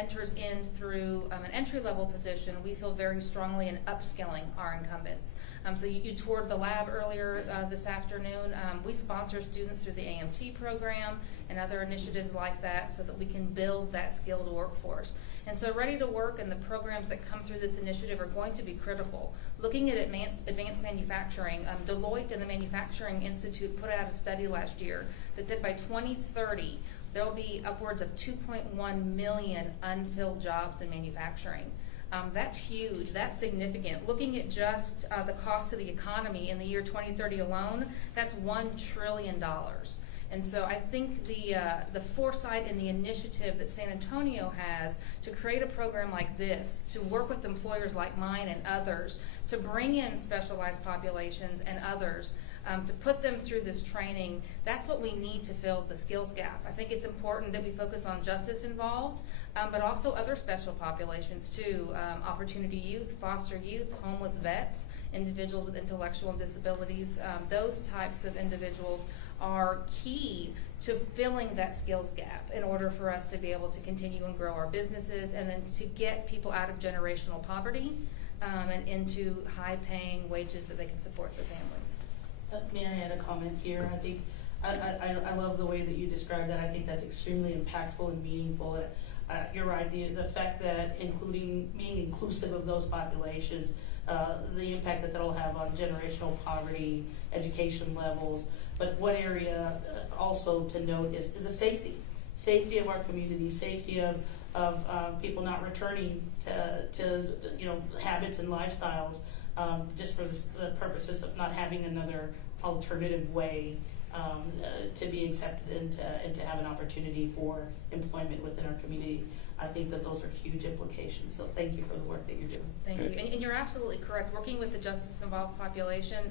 enters in through an entry-level position, we feel very strongly in upskilling our incumbents. So you toured the lab earlier this afternoon. We sponsor students through the AMT program and other initiatives like that so that we can build that skilled workforce. And so Ready to Work and the programs that come through this initiative are going to be critical. Looking at advanced manufacturing, Deloitte and the Manufacturing Institute put out a study last year that said by 2030, there will be upwards of 2.1 million unfilled jobs in manufacturing. That's huge, that's significant. Looking at just the cost of the economy in the year 2030 alone, that's $1 trillion. And so I think the foresight and the initiative that San Antonio has to create a program like this, to work with employers like mine and others, to bring in specialized populations and others, to put them through this training, that's what we need to fill the skills gap. I think it's important that we focus on justice involved, but also other special populations too, opportunity youth, foster youth, homeless vets, individuals with intellectual disabilities. Those types of individuals are key to filling that skills gap in order for us to be able to continue and grow our businesses and then to get people out of generational poverty and into high-paying wages that they can support their families. May I add a comment here? I think I love the way that you described that. I think that's extremely impactful and meaningful. You're right. The fact that being inclusive of those populations, the impact that that'll have on generational poverty, education levels. But one area also to note is the safety of our community, safety of people not returning to habits and lifestyles. Just for the purposes of not having another alternative way to be accepted and to have an opportunity for employment within our community. I think that those are huge implications. So thank you for the work that you're doing. Thank you. And you're absolutely correct. Working with the justice-involved population,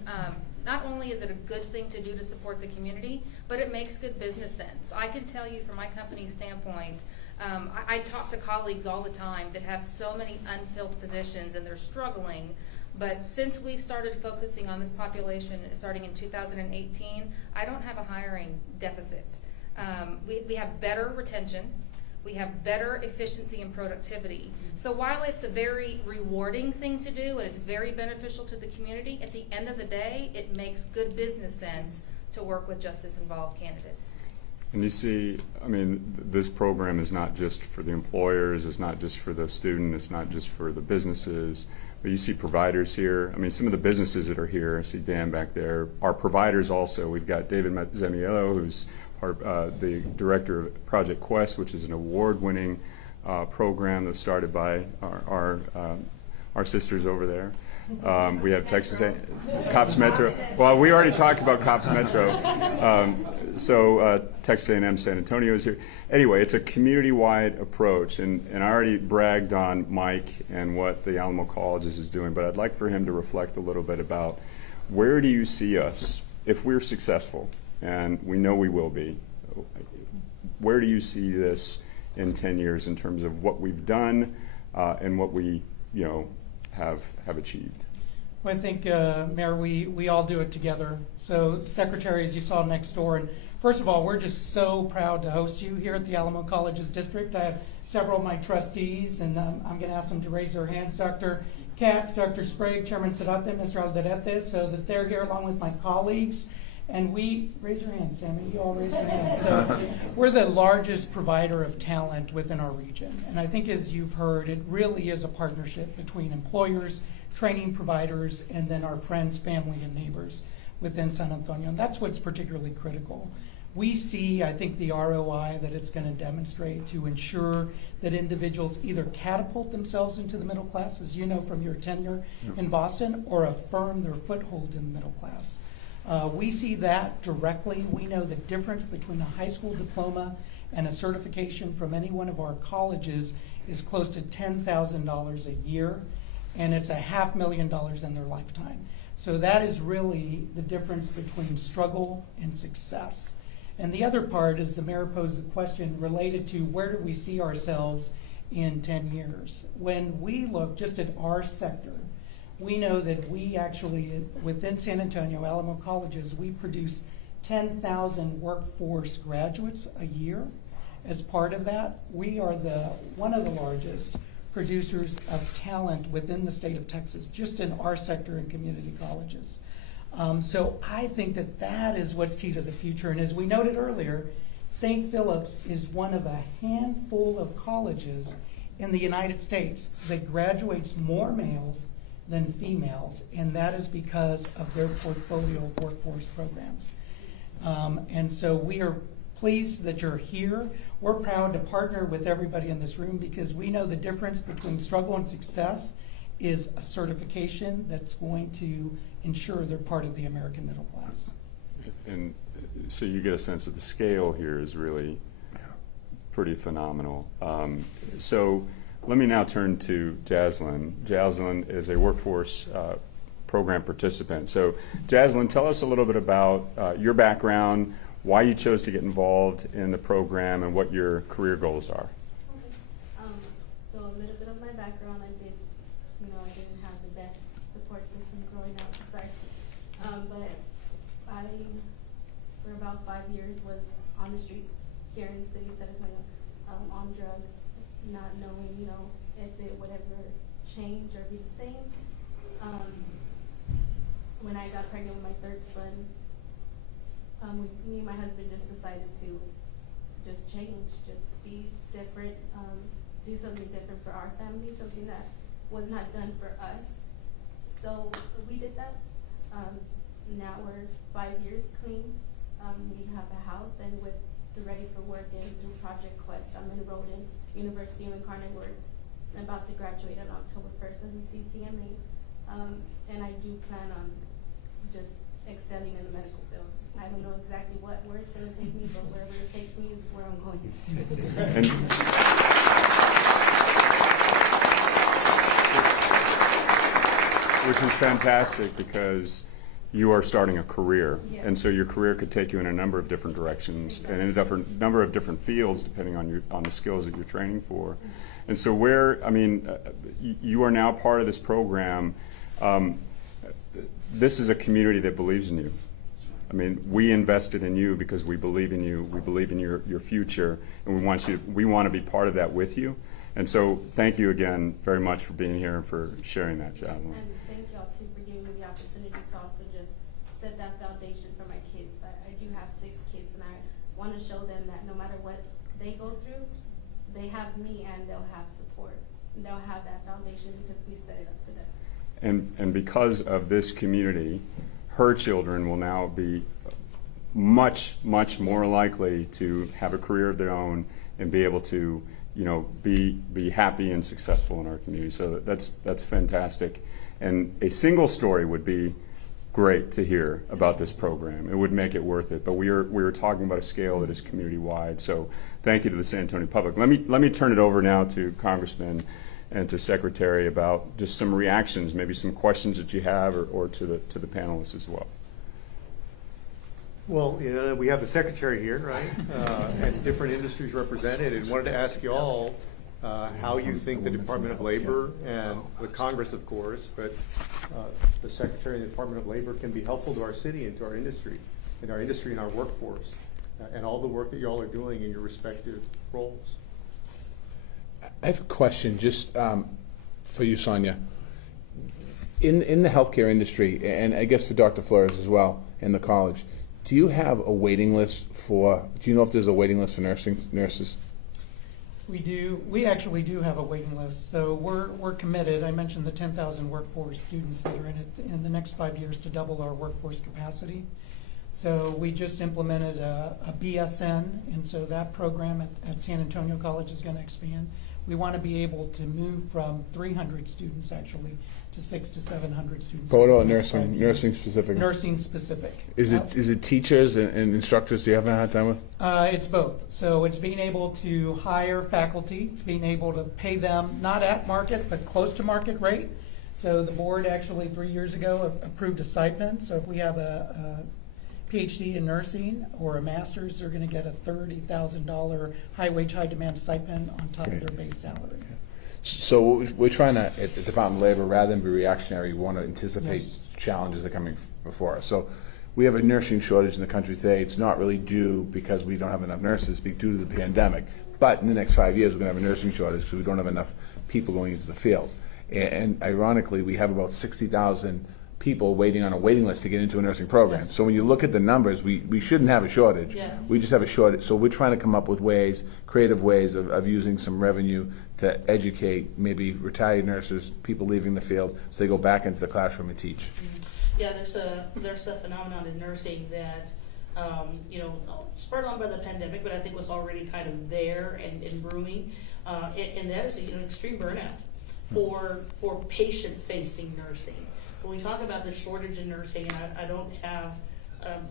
not only is it a good thing to do to support the community, but it makes good business sense. I can tell you from my company's standpoint, I talk to colleagues all the time that have so many unfilled positions and they're struggling. But since we've started focusing on this population starting in 2018, I don't have a hiring deficit. We have better retention. We have better efficiency and productivity. So while it's a very rewarding thing to do and it's very beneficial to the community, at the end of the day, it makes good business sense to work with justice-involved candidates. And you see, I mean, this program is not just for the employers, it's not just for the student, it's not just for the businesses, but you see providers here. I mean, some of the businesses that are here, I see Dan back there, are providers also. We've got David Zemiello, who's the director of Project Quest, which is an award-winning program that was started by our sisters over there. We have Texas Cops Metro. Well, we already talked about Cops Metro. Texas A&M San Antonio is here. Anyway, it's a community-wide approach, and I already bragged on Mike and what the Alamo Colleges is doing, but I'd like for him to reflect a little bit about where do you see us if we're successful, and we know we will be. Where do you see this in 10 years in terms of what we've done and what we have achieved? Well, I think, Mayor, we all do it together. So, Secretary, as you saw next door, and first of all, we're just so proud to host you here at the Alamo Colleges District. I have several of my trustees, and I'm going to ask them to raise their hands. Dr. Katz, Dr. Sprague, Chairman Sarate, Mr. Alderete, so that they're here along with my colleagues. And we, raise your hand, Sammy, you all raise your hand. So we're the largest provider of talent within our region. And I think as you've heard, it really is a partnership between employers, training providers, and then our friends, family, and neighbors within San Antonio. And that's what's particularly critical. We see, I think, the ROI that it's going to demonstrate to ensure that individuals either catapult themselves into the middle class, as you know from your tenure in Boston, or affirm their foothold in the middle class. We see that directly. We know the difference between a high school diploma and a certification from any one of our colleges is close to $10,000 a year, and it's $500,000 in their lifetime. So that is really the difference between struggle and success. And the other part is the mayor posed a question related to where do we see ourselves in 10 years. When we look just at our sector, we know that we actually, within San Antonio, Alamo Colleges, we produce 10,000 workforce graduates a year. as part of that, we are one of the largest producers of talent within the state of Texas, just in our sector in community colleges. So I think that is what's key to the future. And as we noted earlier, St. Philip's is one of a handful of colleges in the United States that graduates more males than females, and that is because of their portfolio of workforce programs. And so we are pleased that you're here. We're proud to partner with everybody in this room because we know the difference between struggle and success is a certification that's going to ensure they're part of the American middle class. And so you get a sense of the scale here is really pretty phenomenal. So let me now turn to Jaslyn. Jaslyn is a workforce program participant. So Jaslyn, tell us a little bit about your background, why you chose to get involved in the program, and what your career goals are. So a little bit of my background, I didn't have the best support system growing up, but I, for about 5 years, was on the street here in the city of San Antonio, on drugs, not knowing, if it would ever change or be the same. When I got pregnant with my third son, me and my husband just decided to just change, just be different, do something different for our family, something that was not done for us. So we did that. Now we're 5 years clean. We have a house, and with the Ready for Work and through Project Quest, I'm enrolled in University of Incarnate Word. I'm about to graduate on October 1st as a CCMA. And I do plan on just excelling in the medical field. I don't know exactly where it's going to take me, but wherever it takes me is where I'm going. Which is fantastic because you are starting a career. Yes. And so your career could take you in a number of different directions and in a number of different fields depending on the skills that you're training for. And so you are now part of this program. This is a community that believes in you. I mean, we invested in you because we believe in you. We believe in your future, and we want to be part of that with you. And so, thank you again very much for being here and for sharing that, Jaslyn. And thank y'all too for giving me the opportunity to also just set that foundation for my kids. I do have 6 kids, and I want to show them that no matter what they go through, they have me, and they'll have support. And they'll have that foundation because we set it up for them. And because of this community, her children will now be much, much more likely to have a career of their own and be able to, be happy and successful in our community. So that's fantastic. And a single story would be great to hear about this program. It would make it worth it. But we were talking about a scale that is community-wide. So thank you to the San Antonio public. Let me turn it over now to Congressman and to Secretary about just some reactions, maybe some questions that you have, or to the panelists as well. Well, we have the Secretary here, right, and different industries represented, and wanted to ask you all how you think the Department of Labor and the Congress, of course, but the Secretary and the Department of Labor can be helpful to our city and to our industry and our workforce, and all the work that you all are doing in your respective roles. I have a question just for you, Sonia. In the healthcare industry, and I guess for Dr. Flores as well, in the college, do you have a waiting list do you know if there's a waiting list for nurses? We do. We actually do have a waiting list. So we're committed. I mentioned the 10,000 workforce students that are in it in the next 5 years to double our workforce capacity. So we just implemented a BSN, and so that program at San Antonio College is going to expand. We want to be able to move from 300 students actually to 600 to 700 students. What about nursing specific? Nursing specific. Is it teachers and instructors you haven't had time with? It's both. So it's being able to hire faculty. It's being able to pay them not at market but close to market rate. So the board actually 3 years ago approved a stipend. So if we have a PhD in nursing or a master's, they're going to get a $30,000 high wage, high demand stipend on top of their base salary. So we're trying to, at the Department of Labor, rather than be reactionary, we want to anticipate Yes. challenges that are coming before us. So we have a nursing shortage in the country today. It's not really due because we don't have enough nurses, due to the pandemic. But in the next 5 years, we're going to have a nursing shortage because we don't have enough people going into the field. And ironically, we have about 60,000 people waiting on a waiting list to get into a nursing program. Yes. So when you look at the numbers, we shouldn't have a shortage. Yeah. We just have a shortage. So we're trying to come up with ways, creative ways of using some revenue to educate maybe retired nurses, people leaving the field, so they go back into the classroom and teach. Yeah, there's a phenomenon in nursing that, spurred on by the pandemic, but I think was already kind of there and brewing, and that is, extreme burnout for patient-facing nursing. When we talk about the shortage in nursing, and I don't have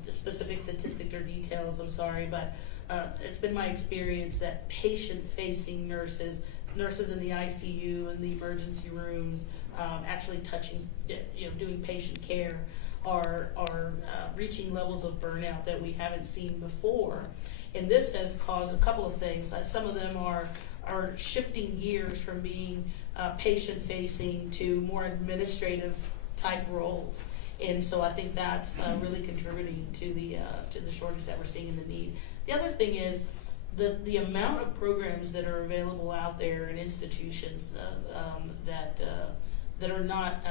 the specific statistics or details, I'm sorry, but it's been my experience that patient-facing nurses in the ICU and the emergency rooms, actually doing patient care, are reaching levels of burnout that we haven't seen before. And this has caused a couple of things. Some of them are shifting gears from being patient-facing to more administrative type roles. And so I think that's really contributing to the shortage that we're seeing in the need. The other thing is the amount of programs that are available out there in institutions that are not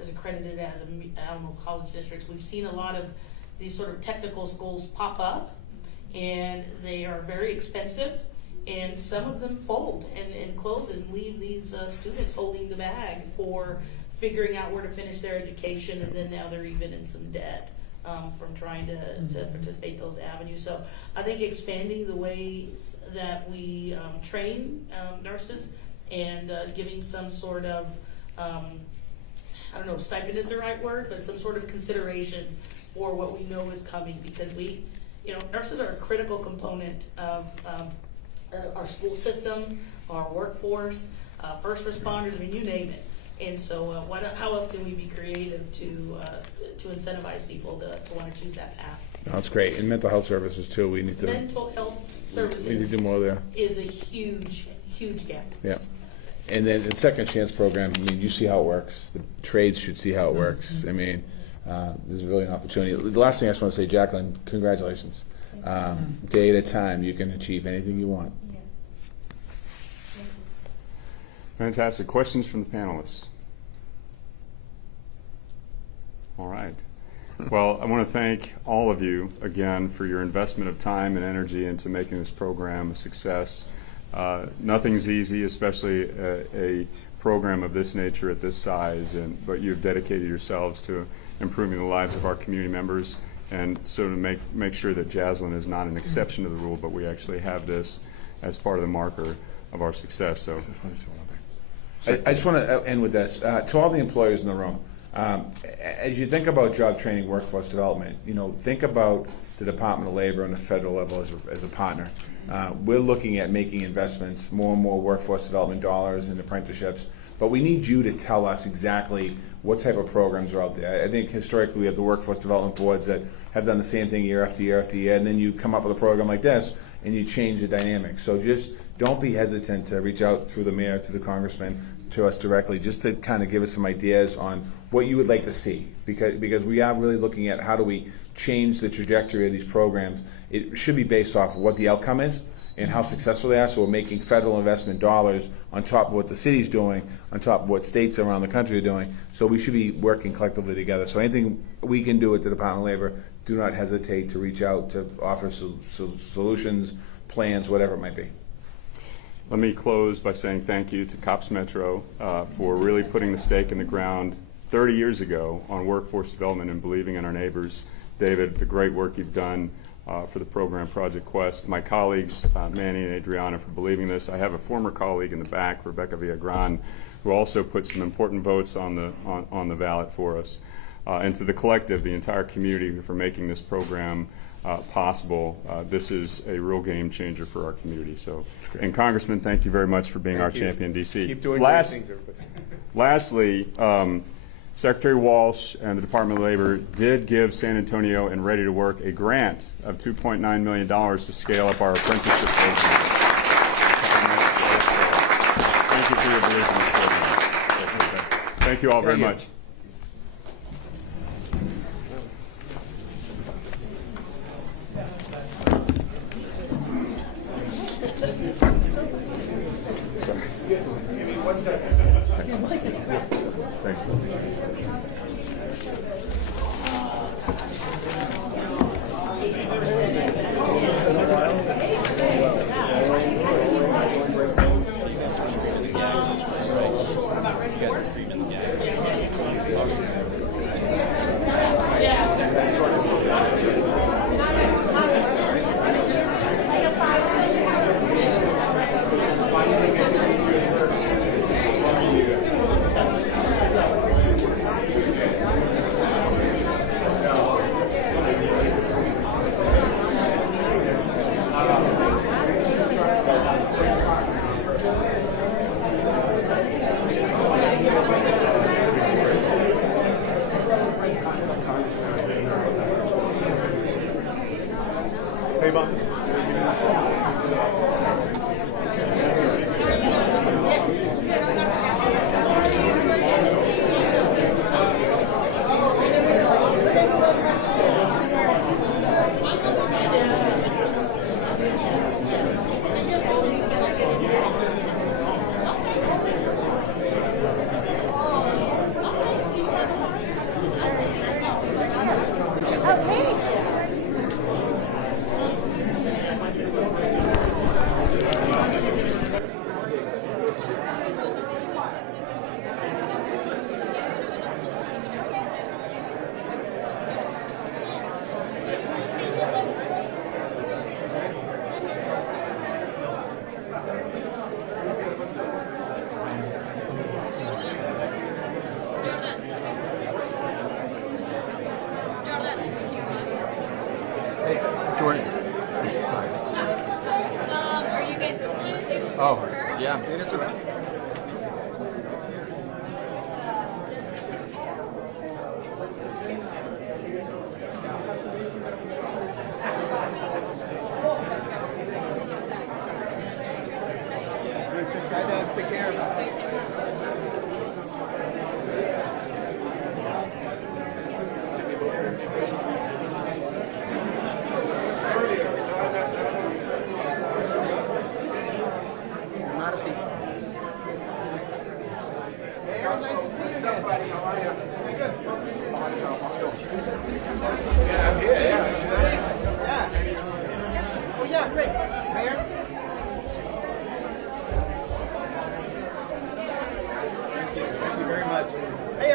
as accredited as Alamo College districts. We've seen a lot of these sort of technical schools pop up, and they are very expensive, and some of them fold and close and leave these students holding the bag for figuring out where to finish their education, and then now they're even in some debt from trying to participate in those avenues. So I think expanding the ways that we train nurses and giving some sort of, I don't know if stipend is the right word, but some sort of consideration for what we know is coming, because nurses are a critical component of our school system, our workforce, first responders, you name it. And so how else can we be creative to incentivize people to want to choose that path? That's great. And mental health services too. We need to. Mental health services We need to do more there. is a huge gap. Yeah. And then the second chance program, you see how it works. The trades should see how it works. There's really an opportunity. The last thing I just want to say, Jacqueline, congratulations. Day at a time, you can achieve anything you want. Yes. Thank you. Fantastic. Questions from the panelists? All right. Well, I want to thank all of you again for your investment of time and energy into making this program a success. Nothing's easy, especially a program of this nature at this size, but you've dedicated yourselves to improving the lives of our community members, and so to make sure that Jaslyn is not an exception to the rule, but we actually have this as part of the marker of our success. So I just want to end with this. To all the employers in the room, as you think about job training, workforce development, think about the Department of Labor on the federal level as a partner. We're looking at making investments, more and more workforce development dollars and apprenticeships, but we need you to tell us exactly what type of programs are out there. I think historically we have the workforce development boards that have done the same thing year after year after year, and then you come up with a program like this and you change the dynamic. So just don't be hesitant to reach out through the mayor, to the congressman, to us directly, just to kind of give us some ideas on what you would like to see, because we are really looking at how do we change the trajectory of these programs. It should be based off of what the outcome is and how successful they are, so we're making federal investment dollars on top of what the city's doing, on top of what states around the country are doing. So we should be working collectively together. So anything we can do at the Department of Labor, do not hesitate to reach out to offer solutions, plans, whatever it might be. let me close by saying thank you to COPS Metro for really putting the stake in the ground 30 years ago on workforce development and believing in our neighbors. David, the great work you've done for the program Project Quest. My colleagues, Manny and Adriana, for believing this. I have a former colleague in the back, Rebecca Villagran, who also put some important votes on the ballot for us. And to the collective, the entire community, for making this program possible. This is a real game changer for our community. So, and Congressman, thank you very much for being our champion, DC. Keep doing great things, everybody. Lastly, Secretary Walsh and the Department of Labor did give San Antonio and Ready to Work a grant of $2.9 million to scale up our apprenticeship program. Thank you for your belief in this program. Thank you all very much. Give me 1 second. Thanks. Hey, Bob. Jordan. Are you guys going to do? Oh, yeah. Take care.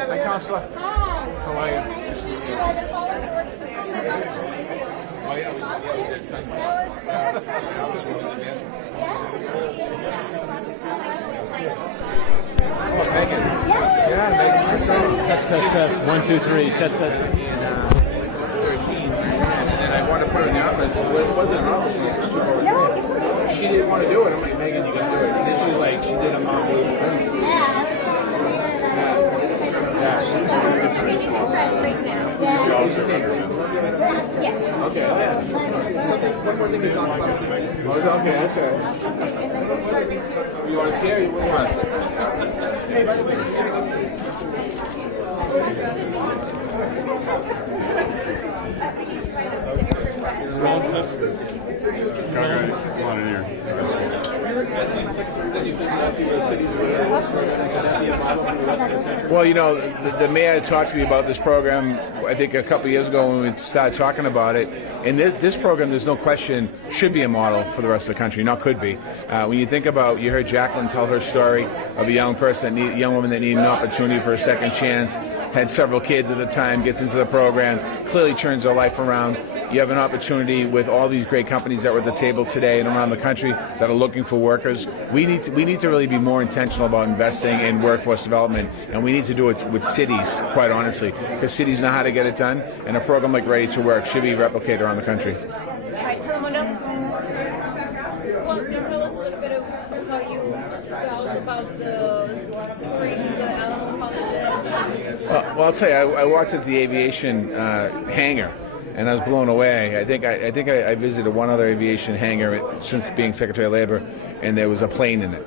Hi, Counselor. Hi. How are you? Nice to meet you. I've been following your work since I'm Oh, yeah, we did Megan. Yeah, Megan. Test. 1, 2, 3. Test. In 13, and then I wanted to put her in the office. Well, it wasn't an office. It was just No, she didn't want to do it. I'm like, Megan, you got to do it. And then she did a mom move. She also yes. Okay, oh, yeah. One more thing to talk about. Okay, that's all right. You want to see her? You want to? Hey, by the way, did you get a good news? Come on in here. Well, you know, the mayor talked to me about this program, I think a couple of years ago when we started talking about it. And this program, there's no question, should be a model for the rest of the country, not could be. When you think about, you heard Jacqueline tell her story of a young woman that needed an opportunity for a second chance, had several kids at the time, gets into the program, clearly turns her life around. You have an opportunity with all these great companies that were at the table today and around the country that are looking for workers. We need to really be more intentional about investing in workforce development, and we need to do it with cities, quite honestly, because cities know how to get it done, and a program like Ready to Work should be replicated around the country. All right, Telemundo. Well, can you tell us a little bit of how you felt about the touring the Alamo colleges? Well, I'll tell you, I walked into the aviation hangar, and I was blown away. I think I visited one other aviation hangar since being Secretary of Labor, and there was a plane in it.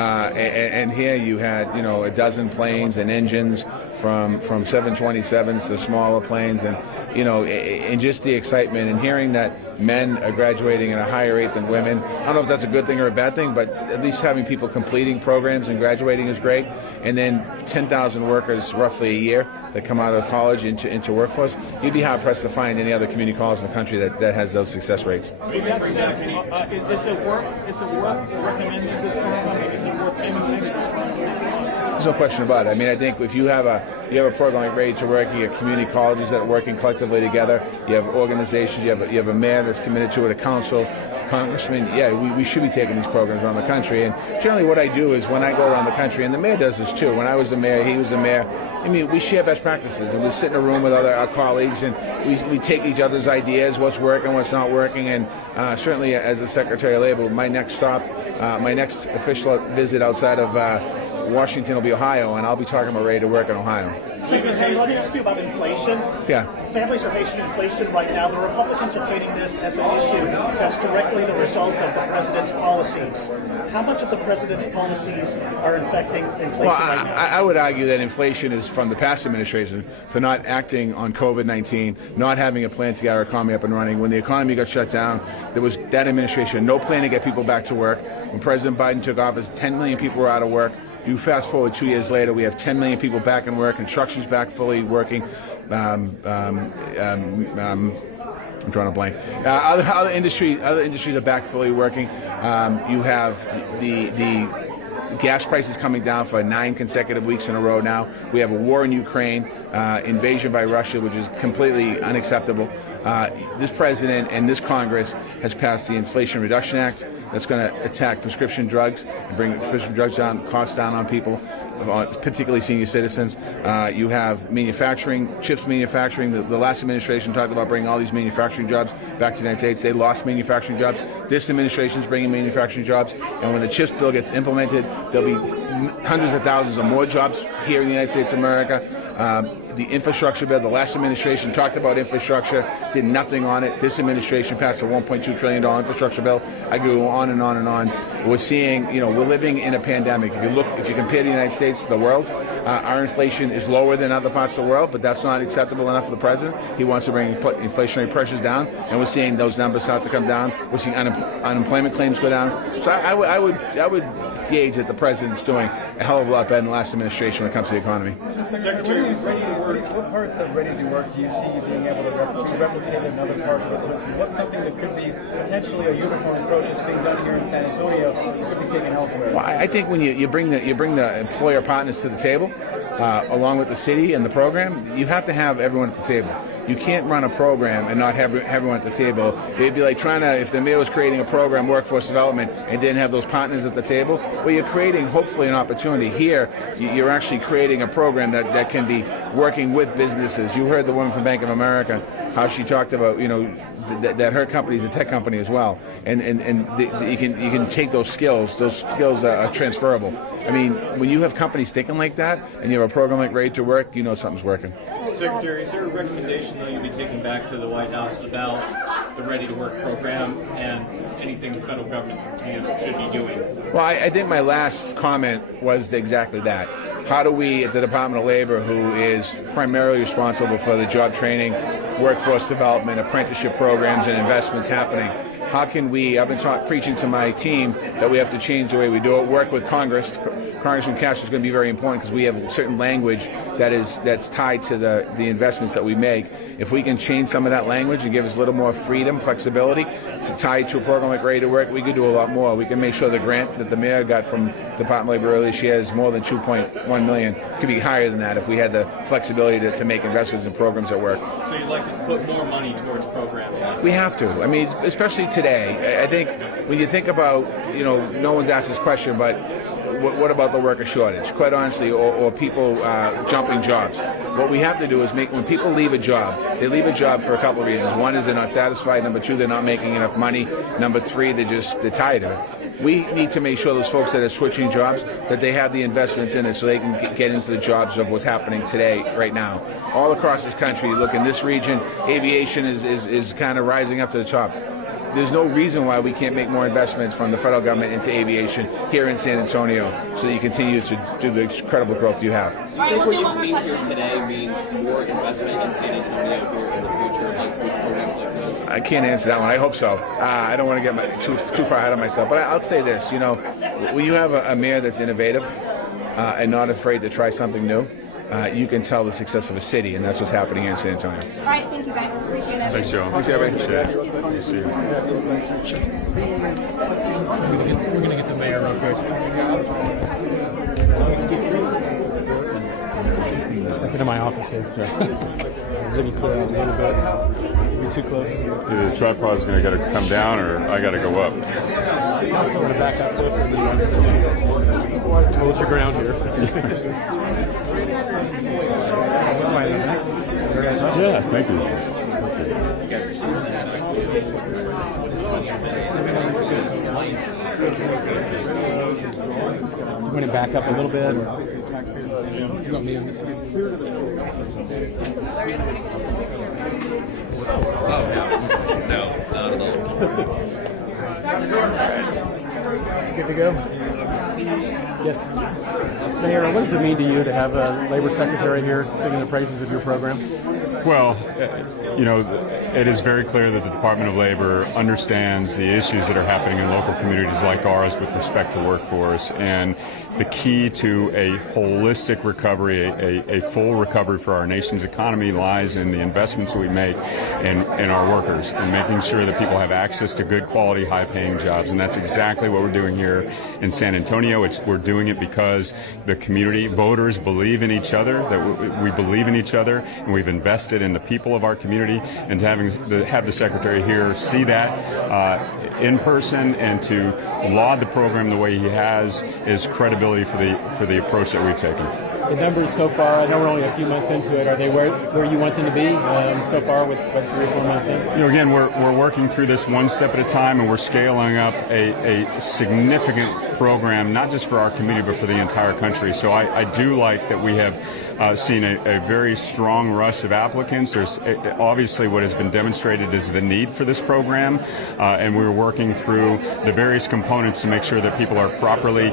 and here you had, you know, a dozen planes and engines from 727s to smaller planes, and you know, and just the excitement and hearing that men are graduating at a higher rate than women. I don't know if that's a good thing or a bad thing, but at least having people completing programs and graduating is great. And then 10,000 workers roughly a year that come out of college into workforce. You'd be hard pressed to find any other community college in the country that has those success rates. Is it worth recommending this program? Is it worth implementing? There's no question about it. I mean, I think if you have a program like Ready to Work, you have community colleges that are working collectively together. You have organizations. You have a mayor that's committed to it, a council, congressman. Yeah, we should be taking these programs around the country. And generally, what I do is when I go around the country, and the mayor does this too. When I was the mayor, he was the mayor. I mean, we share best practices, and we sit in a room with our colleagues, and we take each other's ideas, what's working, what's not working, and certainly as a Secretary of Labor, my next official visit outside of Washington will be Ohio, and I'll be talking about Ready to Work in Ohio. Secretary, let me ask you about inflation. Yeah. Families are facing inflation right now. The Republicans are painting this as an issue that's directly the result of the president's policies. How much of the president's policies are affecting inflation right now? I would argue that inflation is from the past administration for not acting on COVID-19, not having a plan to get our economy up and running. When the economy got shut down, there was that administration, no plan to get people back to work. When President Biden took office, 10 million people were out of work. You fast forward 2 years later, we have 10 million people back in work, construction's back fully working. I'm drawing a blank. Other industries are back fully working. You have the gas prices coming down for 9 consecutive weeks in a row now. We have a war in Ukraine, invasion by Russia, which is completely unacceptable. This president and this Congress has passed the Inflation Reduction Act that's going to attack prescription drugs and bring prescription drugs down, costs down on people, particularly senior citizens. You have manufacturing, chips manufacturing. The last administration talked about bringing all these manufacturing jobs back to the United States. They lost manufacturing jobs. This administration is bringing manufacturing jobs. And when the CHIPS bill gets implemented, there'll be hundreds of thousands of more jobs here in the United States of America. The infrastructure bill, the last administration talked about infrastructure, did nothing on it. This administration passed a $1.2 trillion infrastructure bill. I go on and on and on. We're seeing, you know, we're living in a pandemic. If you compare the United States to the world, our inflation is lower than other parts of the world, but that's not acceptable enough for the president. He wants to put inflationary pressures down, and we're seeing those numbers start to come down. We're seeing unemployment claims go down. So I would gauge that the president's doing a hell of a lot better than the last administration when it comes to the economy. Secretary, Ready to Work, what parts of Ready to Work do you see being able to replicate in other parts of the country? What's something that could be potentially a uniform approach that's being done here in San Antonio that could be taken elsewhere? Well, I think when you bring the employer partners to the table, along with the city and the program, you have to have everyone at the table. You can't run a program and not have everyone at the table. It'd be like if the mayor was creating a program, workforce development, and didn't have those partners at the table. Well, you're creating, hopefully, an opportunity. Here, you're actually creating a program that can be working with businesses. You heard the woman from Bank of America, how she talked about, you know, that her company is a tech company as well. And you can take those skills. Those skills are transferable. I mean, when you have companies thinking like that, and you have a program like Ready to Work, you know something's working. Secretary, is there a recommendation that you'll be taking back to the White House about the Ready to Work program and anything the federal government should be doing? Well, I think my last comment was exactly that. How do we, at the Department of Labor, who is primarily responsible for the job training, workforce development, apprenticeship programs, and investments happening, how can we, I've been preaching to my team that we have to change the way we do it, work with Congress. Congressman Cash is going to be very important because we have certain language that's tied to the investments that we make. If we can change some of that language and give us a little more freedom, flexibility to tie it to a program like Ready to Work, we could do a lot more. We can make sure the grant that the mayor got from Department of Labor earlier this year is more than $2.1 million. It could be higher than that if we had the flexibility to make investments in programs that work. So you'd like to put more money towards programs? We have to. I mean, especially today. I think when you think about, you know, no one's asked this question, but what about the worker shortage? Quite honestly, or people jumping jobs. What we have to do is when people leave a job, they leave a job for a couple of reasons. One is they're not satisfied. Number two, they're not making enough money. Number three, they're tired of it. We need to make sure those folks that are switching jobs, that they have the investments in it so they can get into the jobs of what's happening today, right now. All across this country, look, in this region, aviation is kind of rising up to the top. there's no reason why we can't make more investments from the federal government into aviation here in San Antonio so that you continue to do the incredible growth you have. I think what you've seen here today means more investment in San Antonio here in the future, like with programs like this. I can't answer that one. I hope so. I don't want to get too far ahead of myself. But I'll say this, when you have a mayor that's innovative and not afraid to try something new, you can tell the success of a city, and that's what's happening here in San Antonio. All right, thank you guys. Appreciate it. Thanks, Joe. Thanks, everybody. Appreciate it. Good to see you. We're going to get the mayor real quick. Step into my office here. Maybe clear out a little bit. Be too close. Either the tripod's going to come down or I got to go up. I'm going to back up to it. Hold your ground here. Yeah, thank you. You want to back up a little bit? You want me on this? No, not at all. Good to go? Yes. Mayor, what does it mean to you to have a labor secretary here singing the praises of your program? Well, it is very clear that the Department of Labor understands the issues that are happening in local communities like ours with respect to workforce, and the key to a holistic recovery, a full recovery for our nation's economy lies in the investments we make in our workers and making sure that people have access to good quality, high-paying jobs. And that's exactly what we're doing here in San Antonio. We're doing it because the community voters believe in each other, that we believe in each other, and we've invested in the people of our community. And to have the secretary here see that in person and to laud the program the way he has is credibility for the approach that we've taken. The numbers so far, I know we're only a few months into it, are they where you want them to be so far with 3 or 4 months in? Again, we're working through this one step at a time, and we're scaling up a significant program, not just for our community, but for the entire country. So I do like that we have seen a very strong rush of applicants. There's obviously what has been demonstrated is the need for this program, and we're working through the various components to make sure that people are properly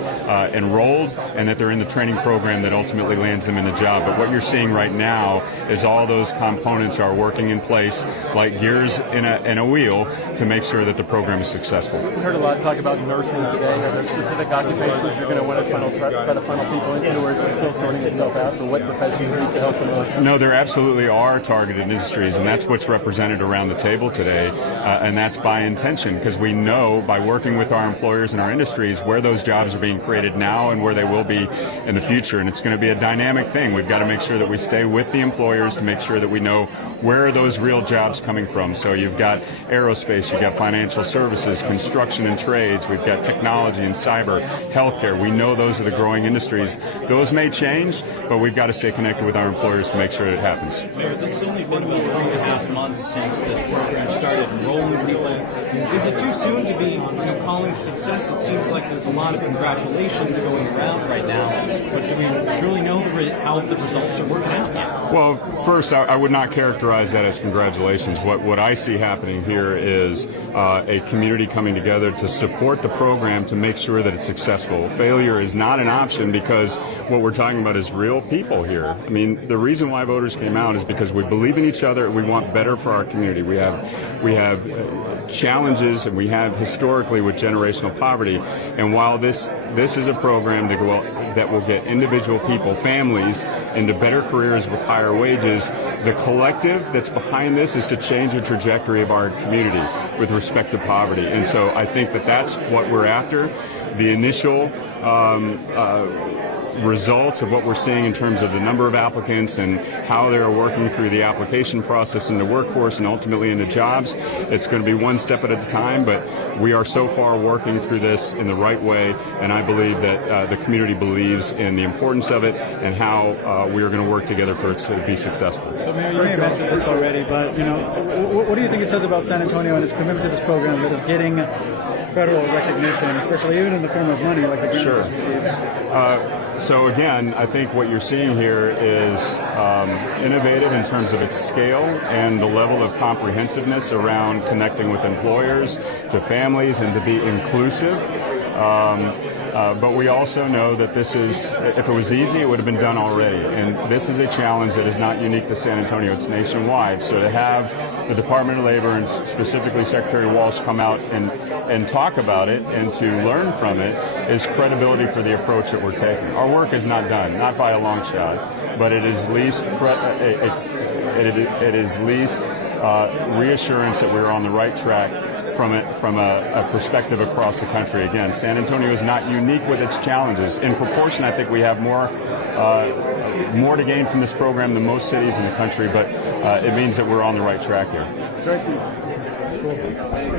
enrolled and that they're in the training program that ultimately lands them in the job. But what you're seeing right now is all those components are working in place like gears in a wheel to make sure that the program is successful. We heard a lot of talk about nursing today. Are there specific occupations you're going to want to try to funnel people into, or is it still sorting itself out for what professions need to help the most? No, there absolutely are targeted industries, and that's what's represented around the table today, and that's by intention, because we know by working with our employers and our industries where those jobs are being created now and where they will be in the future, and it's going to be a dynamic thing. We've got to make sure that we stay with the employers to make sure that we know where are those real jobs coming from. So you've got aerospace, you've got financial services, construction and trades, we've got technology and cyber, healthcare. We know those are the growing industries. Those may change, but we've got to stay connected with our employers to make sure it happens. Mayor, it's only been about 3.5 months since this program started enrolling people. Is it too soon to be calling success? It seems like there's a lot of congratulations going around right now, but do we truly know how the results are working out yet? Well, first, I would not characterize that as congratulations. What I see happening here is a community coming together to support the program to make sure that it's successful. Failure is not an option because what we're talking about is real people here. I mean, the reason why voters came out is because we believe in each other. We want better for our community. We have challenges, and we have historically with generational poverty. And while this is a program that will get individual people, families, into better careers with higher wages, the collective that's behind this is to change the trajectory of our community with respect to poverty. And so I think that that's what we're after. The initial results of what we're seeing in terms of the number of applicants and how they're working through the application process in the workforce and ultimately into jobs. It's going to be one step at a time, but we are so far working through this in the right way, and I believe that the community believes in the importance of it and how we are going to work together for it to be successful. So, Mayor, you may have mentioned this already, but what do you think it says about San Antonio and its commitment to this program that is getting federal recognition, especially even in the form of money like the grant was received? So again, I think what you're seeing here is innovative in terms of its scale and the level of comprehensiveness around connecting with employers, to families, and to be inclusive. But we also know that this is, if it was easy, it would have been done already. And this is a challenge that is not unique to San Antonio, it's nationwide. So to have the Department of Labor and specifically Secretary Walsh come out and talk about it and to learn from it is credibility for the approach that we're taking. Our work is not done, not by a long shot, but it is least reassurance that we're on the right track from a perspective across the country. Again, San Antonio is not unique with its challenges. In proportion, I think we have more to gain from this program than most cities in the country, but it means that we're on the right track here. Thank you. Cool.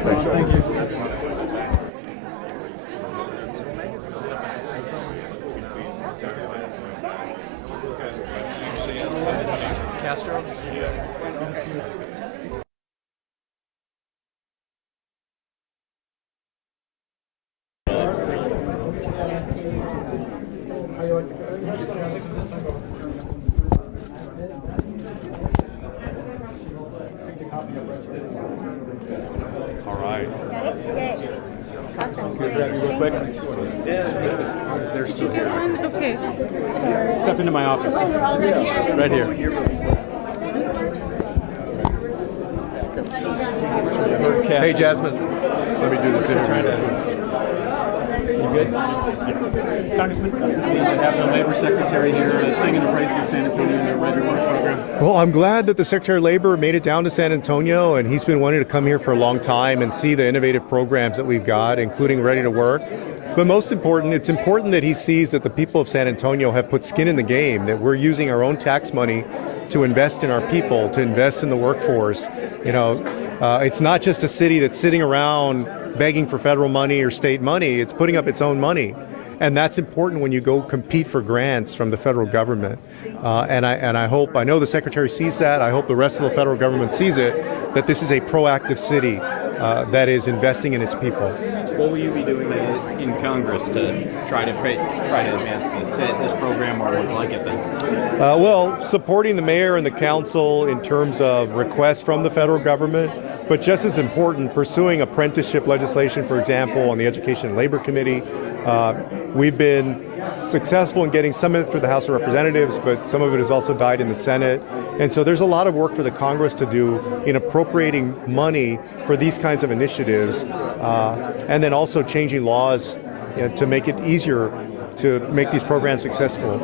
Thanks, Thank you. Castro? All right. Got it? Good. Awesome. Good, Great. real quick. Did you get one? Okay. Step into my office. Right here. Hey, Jasmine. Let me do this interview. You good? Congressman, we have the Labor Secretary here singing the praises of San Antonio and their Ready to Work program. Well, I'm glad that the Secretary of Labor made it down to San Antonio, and he's been wanting to come here for a long time and see the innovative programs that we've got, including Ready to Work. But most important, it's important that he sees that the people of San Antonio have put skin in the game, that we're using our own tax money to invest in our people, to invest in the workforce. You know, it's not just a city that's sitting around begging for federal money or state money, it's putting up its own money. And that's important when you go compete for grants from the federal government. And I know the Secretary sees that. I hope the rest of the federal government sees it, that this is a proactive city that is investing in its people. What will you be doing in Congress to try to advance this program or what's like it then? Well, supporting the mayor and the council in terms of requests from the federal government, but just as important, pursuing apprenticeship legislation, for example, on the Education and Labor Committee. We've been successful in getting some of it through the House of Representatives, but some of it has also died in the Senate. And so there's a lot of work for the Congress to do in appropriating money for these kinds of initiatives, and then also changing laws to make it easier to make these programs successful.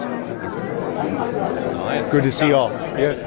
Good to see you all. Yes.